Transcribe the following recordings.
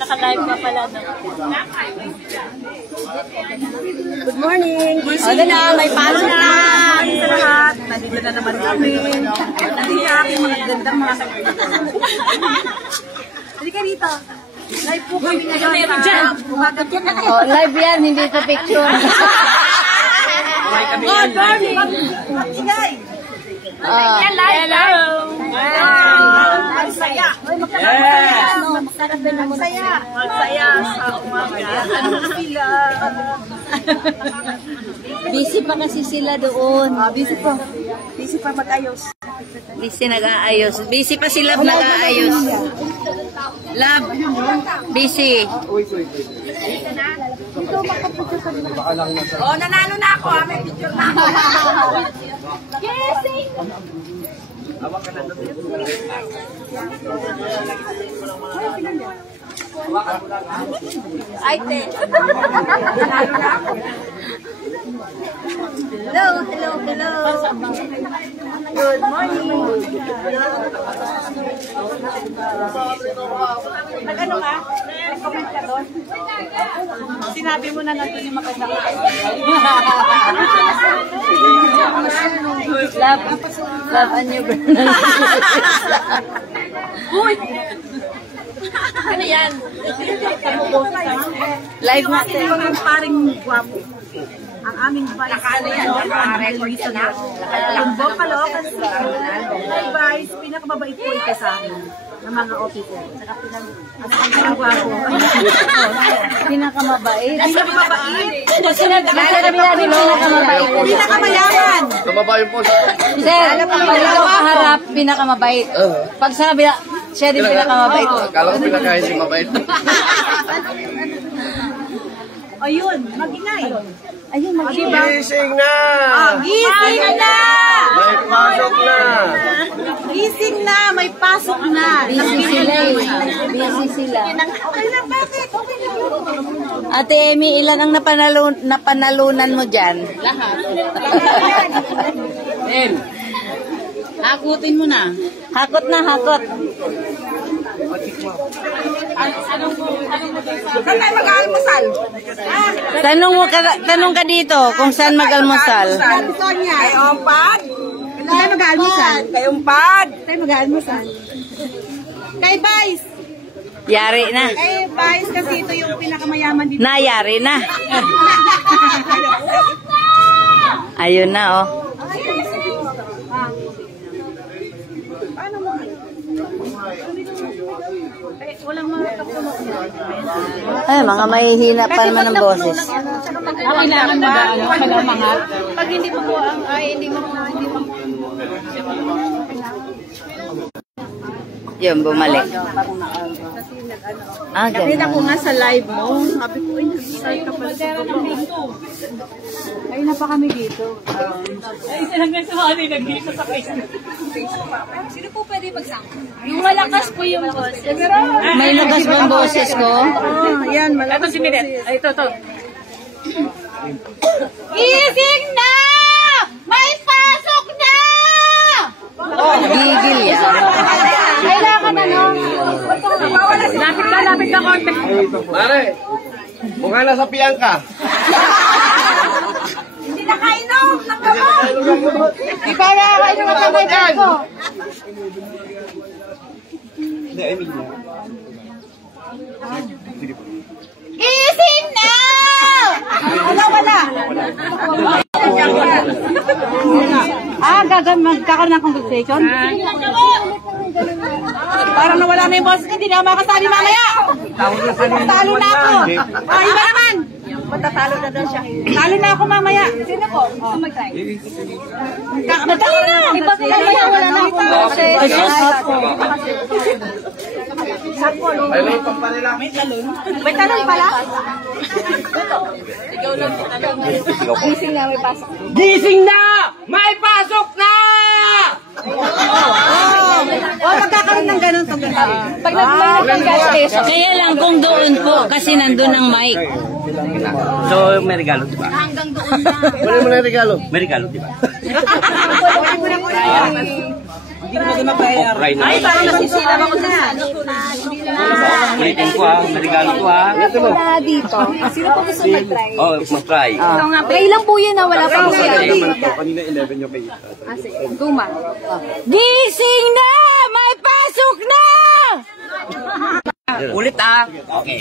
Naka-live pa pala. Good morning. O na, may palo na. Sa lahat. Nandito na naman kami. Hindi aking mga gandang mga halika rito. Live po kami ngayon. Oh, live yan, hindi sa picture. Good morning. Ingay. Hello. Magsaya. Magsaya. Magsaya sa umaga. Ano sila? Busy pa kasi sila doon. Busy pa. Busy pa mag-ayos. Busy nag-aayos. Busy pa sila nag-aayos. Love. Busy. Oh, nanalo na ako. May picture na ako. Yes! Ay, te. Nanalo na ako. Hello, hello, hello. Good morning. Nag-ano ka? Nag-comment ka doon? Sinabi mo na nandun yung magandang Love and your girl. Uy! Ano yan? Live natin. Ang paring guwapo. Ang aming vice. Luisa na. Yung Bocalocan vice, pinakamabait po ito sa akin. Ng mga officer. Ang pinakagwapo. Pinakamabait. Pinakamabait. Pinakamayaman. Tumabayan po. Sir, pag ikaw kaharap, pinakamabait. Pag sa kabila, siya din pinakamabait. Akala ko pinakain si mabait. Ayun, mag-ingay. Ayun, Gising na! Gising na! May pasok na! Gising na! May pasok na! busy sila eh. Busy sila. Okay lang, bakit? Okay lang. Ate Amy, ilan ang napanalunan mo dyan? Lahat. Hakutin mo na. Hakot na, hakot. Saan tayo mag-almusal? Tanong ka dito kung saan mag-almusal. Sonia. Kay Ompad. Tayo mag-almusal. Kay Ompad. Tayo mag-almusal. Kay Vice. Yari na. Kay Vice kasi ito yung pinakamayaman dito. Nayari na. Ayun na, oh. Ay, mga mahihina pa naman ng boses. Kailangan mag-almusal. Pag hindi mo po ang, hindi mo po. Yun, bumalik. Nakita Ganun. ko nga sa live mo. Sabi ko, ay, nag-start ka pala sa baba. Ay, na pa kami dito. Ay, silang nga sumali nag-dito sa Facebook. Sino po pwede pagsama? Yung malakas po yung boses. May lakas ba ang boses ko? Yan, malakas. Ito si Miret. Ay, ito. Gising na! May pasok na! Gigil yan. Kailangan na, no? Lapit na konti. Mare, mukha na sa piyang ka. Hindi na kainom! Di ba na kainom ang kamay ko? Hindi, I mean. Gising na! Wala. Magkakaroon ng conversation? Parang nawala na yung boss ko, hindi na ako makasali mamaya. Talo na ako. Iba naman. Matatalo na daw siya. Talo na ako mamaya. Sino po? Mag-try. Magkakaroon na. Iba sila wala na akong boses. Ay, lutong pa nila. May talon pala? Gising na, may pasok. Gising na! May pasok na! magkakaroon ng ganun tong gabi. Pag nag-manage ng gas station, Kaya lang kung doon po, kasi nandun ang mic. So, may regalo, di ba? hanggang doon na. Wala mo na regalo. May regalo, di ba? Hindi ko na mabayaran. Try na. Ay, parang nasisira ako na. Ulitin ko may regalo ko Wala dito. Sino po gusto mag-try? Oh, mag-try. Try lang po yun na wala pa po yan. Kanina 11 yung kayo. Guma. Gising na! May pasok na! Ulit Okay.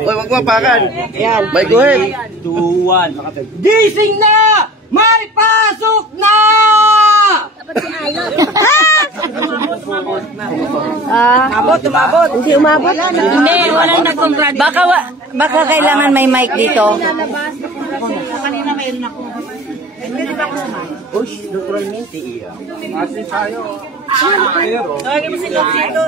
Uy, wag mapakan. Yan. May go ahead. 2, 1. Gising na! May pasok na! Umabot. Hindi umabot. Hindi, walang nag-congratulate. Baka kailangan may mic dito. Kanina mayroon ako. Pwede ba ako sumali? Uy, naturalmente iya. Tawagin mo si Luxito.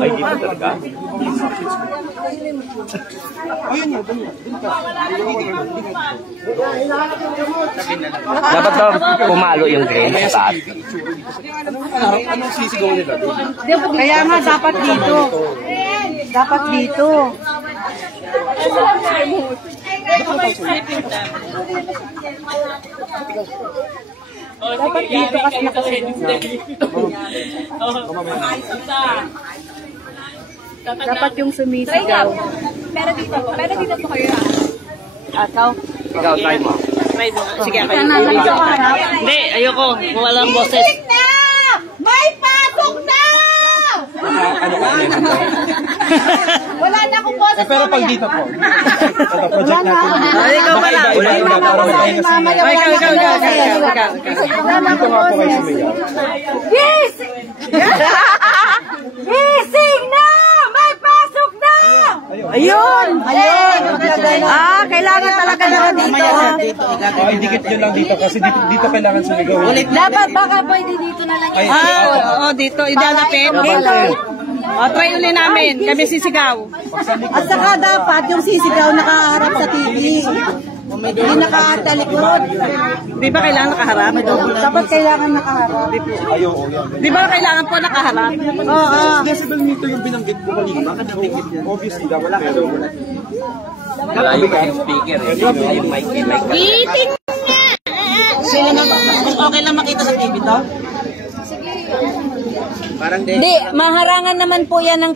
Ay, di ba talaga? Dapat ba pumalo yung green sa taas? Anong sisigaw nila? Kaya nga, dapat dito. Dapat dito. Dapat dito kasi dapat yung sumisigaw. Pero dito po kayo. Ataw. Ikaw, try mo. Sige, Hindi, ayoko. Walang boses. May pasok na! Wala na akong boses. Pero pag dito po. Ito, project natin. Ay, ikaw pala. Ikaw. Wala na akong boses. Yes! Gising na! May pasok na! Ayun! Kailangan talaga naman dito. Idikit nyo lang dito kasi dito kailangan sumigaw. Dapat baka pwede dito na lang yun. Dito. Idalapit. Dito. Try uli namin. Kami sisigaw. At saka dapat yung sisigaw nakaharap sa TV. Hindi nakatalikod. Di ba kailangan nakaharap? Dapat kailangan nakaharap. Di ba kailangan po nakaharap? Oo. Decibel meter yung binanggit ko kanina. Obviously, dapat pero Malayo pa yung speaker eh. Ay, yung mic. Eating Sila na ba? Okay lang makita sa TV to? Parang Hindi, maharangan naman po yan ng